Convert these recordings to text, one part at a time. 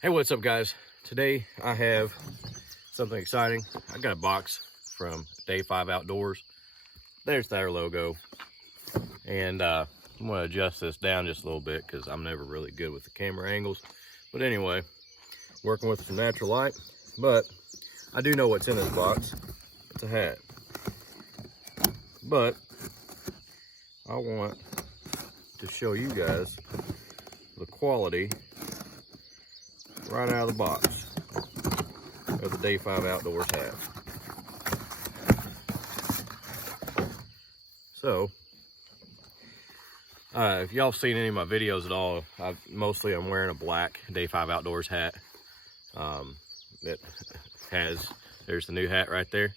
Hey, what's up, guys? Today I have something exciting. I got a box from Day 5 Outdoors. There's their logo. And I'm going to adjust this down just a little bit because I'm never really good with the camera angles. But anyway, working with some natural light. But I do know what's in this box. It's a hat. But I want to show you guys the quality right out of the box of the Day 5 Outdoors hat. So, if y'all seen any of my videos at all, mostly I'm wearing a black Day 5 Outdoors hat. There's the new hat right there.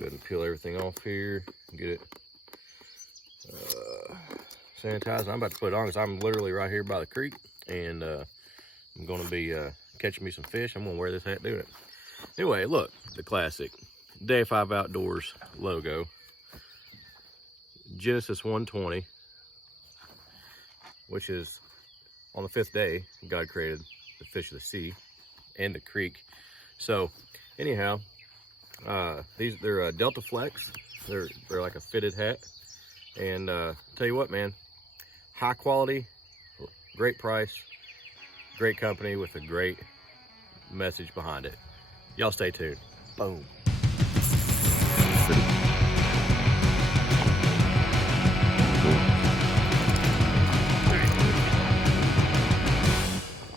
Go ahead and peel everything off here, get it sanitized. I'm about to put it on because I'm literally right here by the creek, and I'm going to be catching me some fish. I'm going to wear this hat doing it. Anyway, look, the classic Day 5 Outdoors logo. Genesis 1:20, which is on the 5th day, God created the fish of the sea and the creek. So, anyhow, they're Delta Flex. They're like a fitted hat. And tell you what, man, high quality, great price, great company with a great message behind it. Y'all stay tuned. Boom.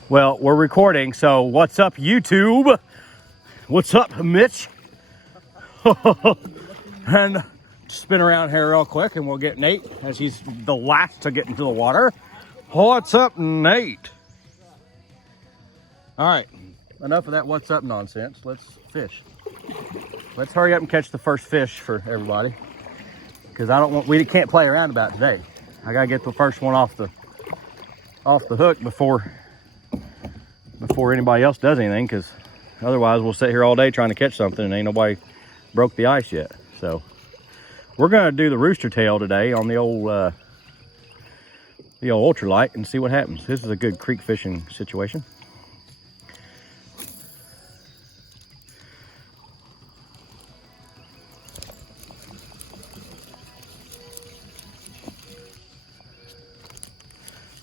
Well, we're recording, so what's up, YouTube? What's up, Mitch? And spin around here real quick and we'll get Nate as he's the last to get into the water. What's up, Nate? All right, enough of that what's up nonsense. Let's fish. Let's hurry up and catch the first fish for everybody, because we can't play around about it today. I gotta get the first one off the hook before anybody else does anything, because otherwise we'll sit here all day trying to catch something and ain't nobody broke the ice yet. So we're gonna do the rooster tail today on the old ultralight and see what happens. This is a good creek fishing situation.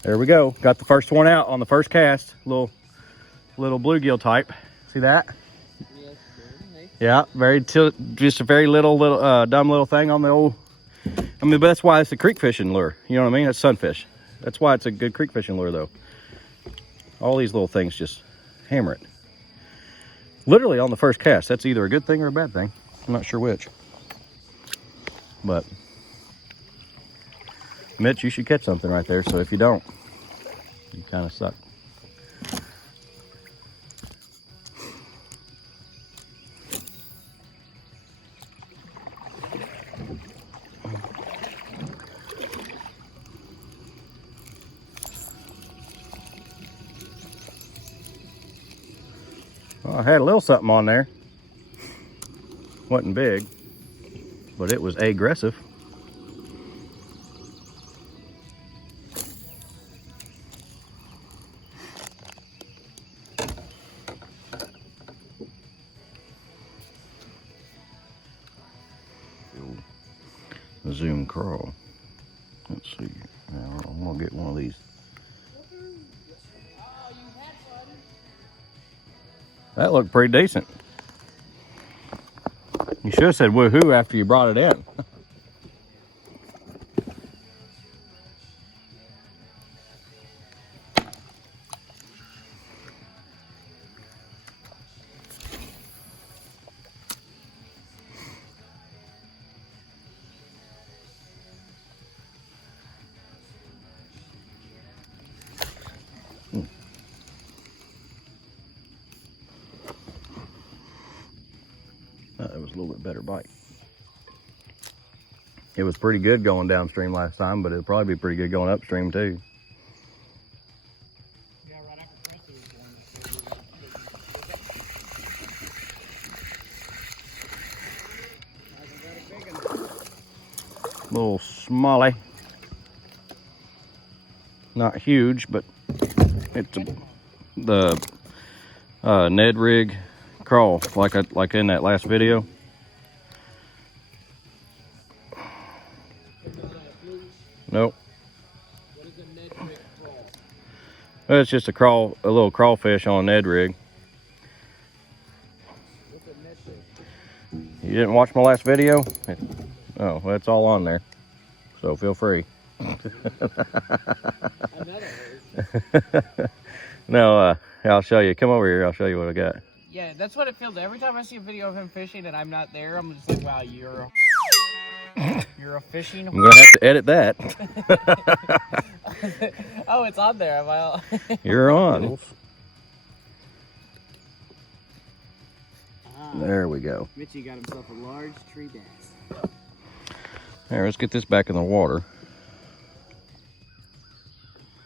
There we go. Got the first one out on the first cast. Little bluegill type. See that? Yes, sir. Yeah, just a very little dumb little thing on the old. I mean, but that's why it's a creek fishing lure. You know what I mean? It's sunfish. That's why it's a good creek fishing lure, though. All these little things just hammer it. Literally on the first cast. That's either a good thing or a bad thing. I'm not sure which. But Mitch, you should catch something right there. So if you don't, you kind of suck. Well, I had a little something on there. Wasn't big, but it was aggressive. Zoom crawl. Let's see. Now, I'm gonna get one of these. That looked pretty decent. You should have said woohoo after you brought it in. That was a little bit better bite. It was pretty good going downstream last time, but it'll probably be pretty good going upstream too. Yeah, right after little smallie. Not huge, but it's the Ned rig crawl, like in that last video. Nope. What is a Ned rig crawl? Well, it's just a little crawfish on a Ned rig. What's a Ned rig? You didn't watch my last video? Oh, well, it's all on there. So feel free. No, I'll show you. Come over here. I'll show you what I got. Yeah, that's what it feels. Every time I see a video of him fishing and I'm not there, I'm just like, wow, you're a fishing. I'm gonna have to edit that. Oh, it's on there. Am I? You're on. There we go. Mitchie got himself a large tree bass. There, let's get this back in the water.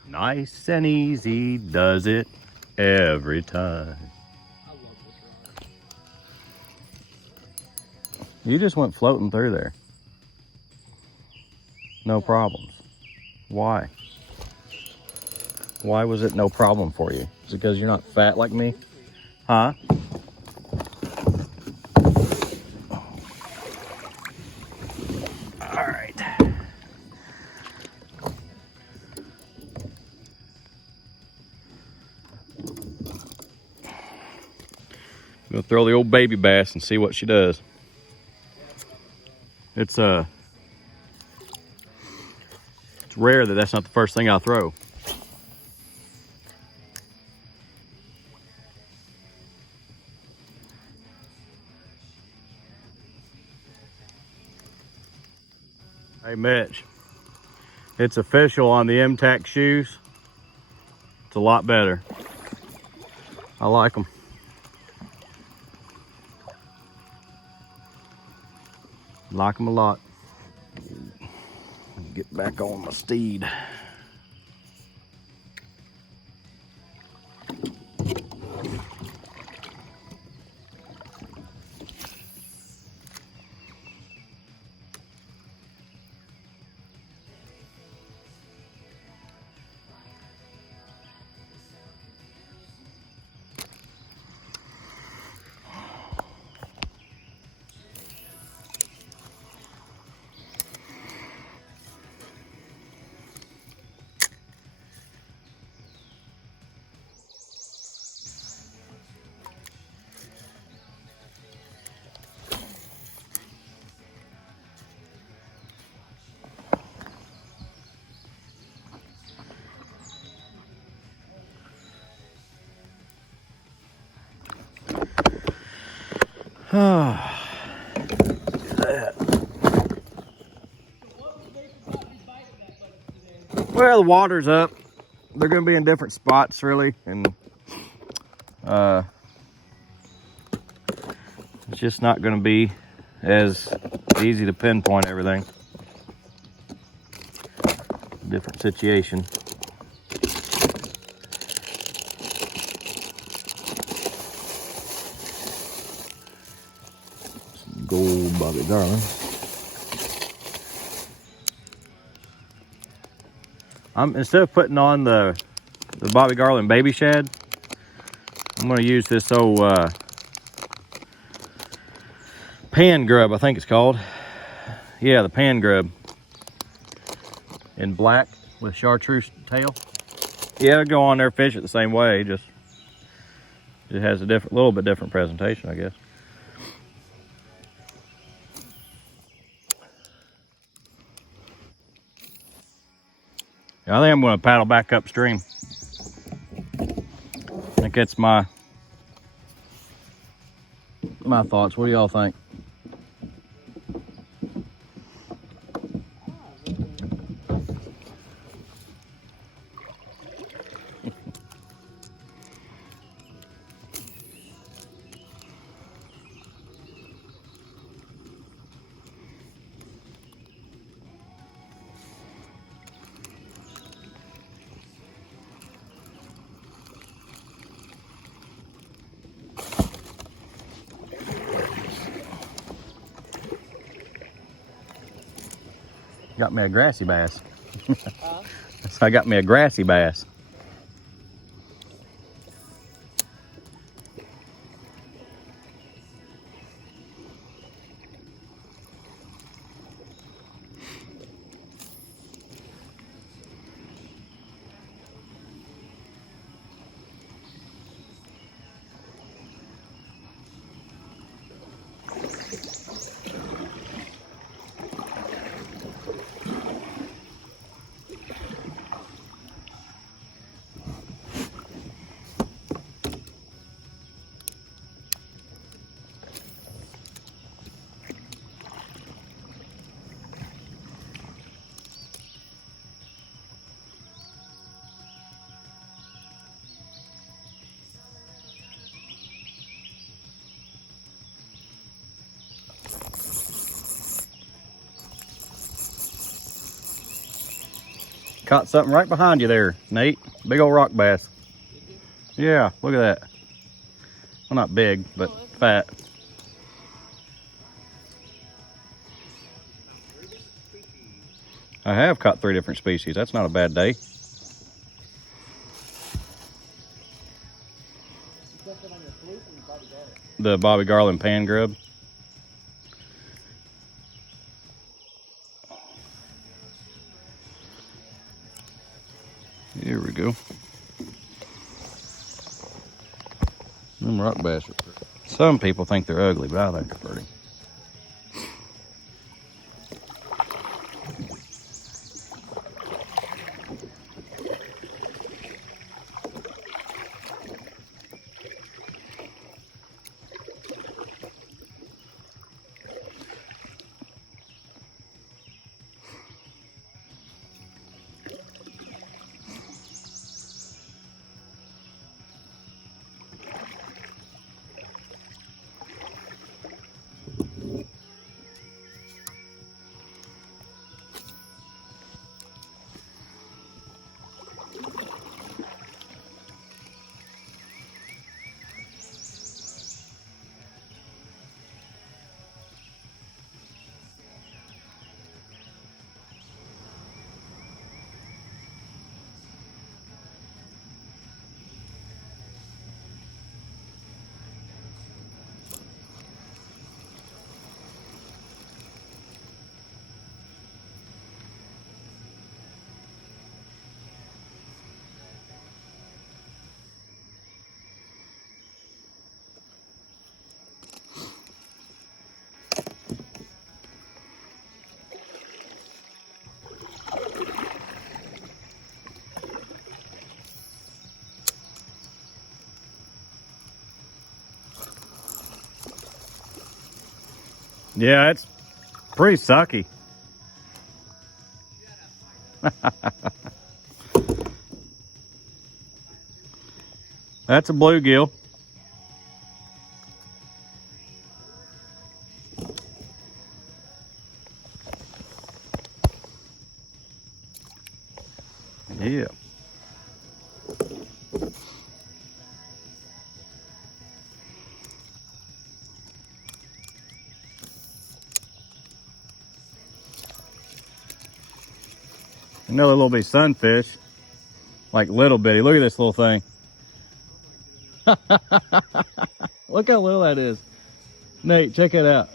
Nice and easy, does it every time. I love this rod. You just went floating through there. No problems. Why? Why was it no problem for you? Is it because you're not fat like me? Huh? All right. Gonna throw the old baby bass and see what she does. It's rare that that's not the first thing I throw. Hey Mitch, it's official on the MTAC shoes. It's a lot better. I like them. Like them a lot. Get back on my steed. Well, the water's up. They're going to be in different spots, really, and it's just not going to be as easy to pinpoint everything. Different situation. Some gold Bobby Garland. Instead of putting on the Bobby Garland baby shad, I'm going to use this old pan grub, I think it's called. Yeah, the pan grub in black with chartreuse tail. Yeah, it'll go on there, fish it the same way, just it has a little bit different presentation, I guess. I think I'm going to paddle back upstream. I think that's my thoughts. What do y'all think? Got me a grassy bass. I got me a grassy bass. Caught something right behind you there, Nate. Big old rock bass. Yeah, look at that. Well, not big, but fat. I have caught 3 different species. That's not a bad day. The Bobby Garland pan grub. Here we go. Them rock bass are pretty. Some people think they're ugly, but I think they're pretty. Yeah, it's pretty sucky. That's a bluegill. Yeah. Another little bitty sunfish. Like little bitty. Look at this little thing. Look how little that is. Nate, check it out.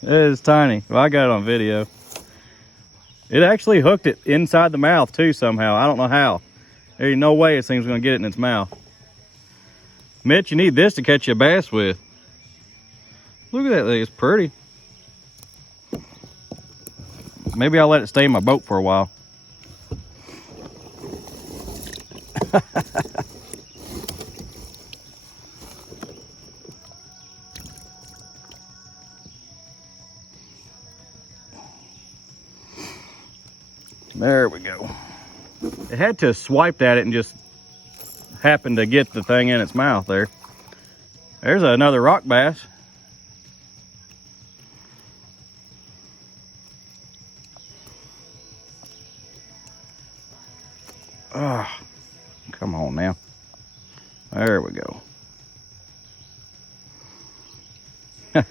It is tiny. Well, I got it on video. It actually hooked it inside the mouth too somehow. I don't know how. There's no way this thing's gonna get it in its mouth. Mitch, you need this to catch you a bass with. Look at that thing, it's pretty. Maybe I'll let it stay in my boat for a while. There we go. It had to have swiped at it and just happened to get the thing in its mouth there. There's another rock bass. Oh, come on now. There we go. A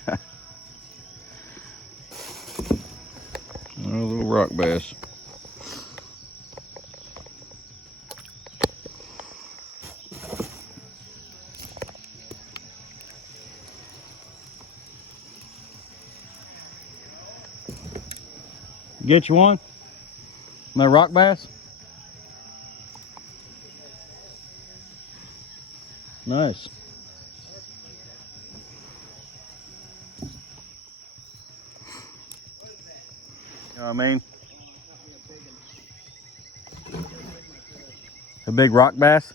little rock bass. Get you one? My rock bass? Nice. You know what I mean? A big rock bass?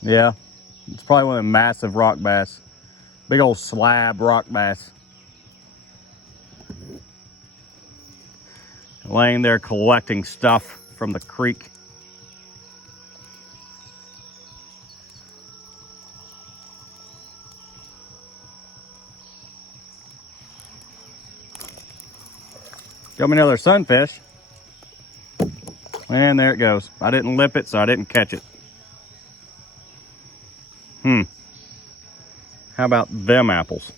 Yeah. It's probably one of them massive rock bass. Big old slab rock bass. Laying there collecting stuff from the creek. Got me another sunfish. And there it goes. I didn't lip it, so I didn't catch it. How about them apples?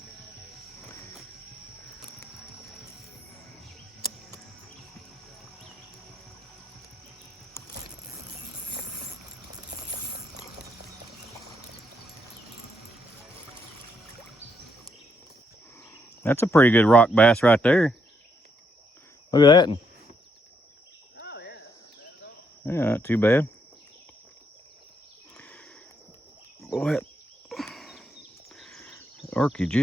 That's a pretty good rock bass right there. Look at that. Oh, yeah. Yeah, not too bad. Boy, Arky jig.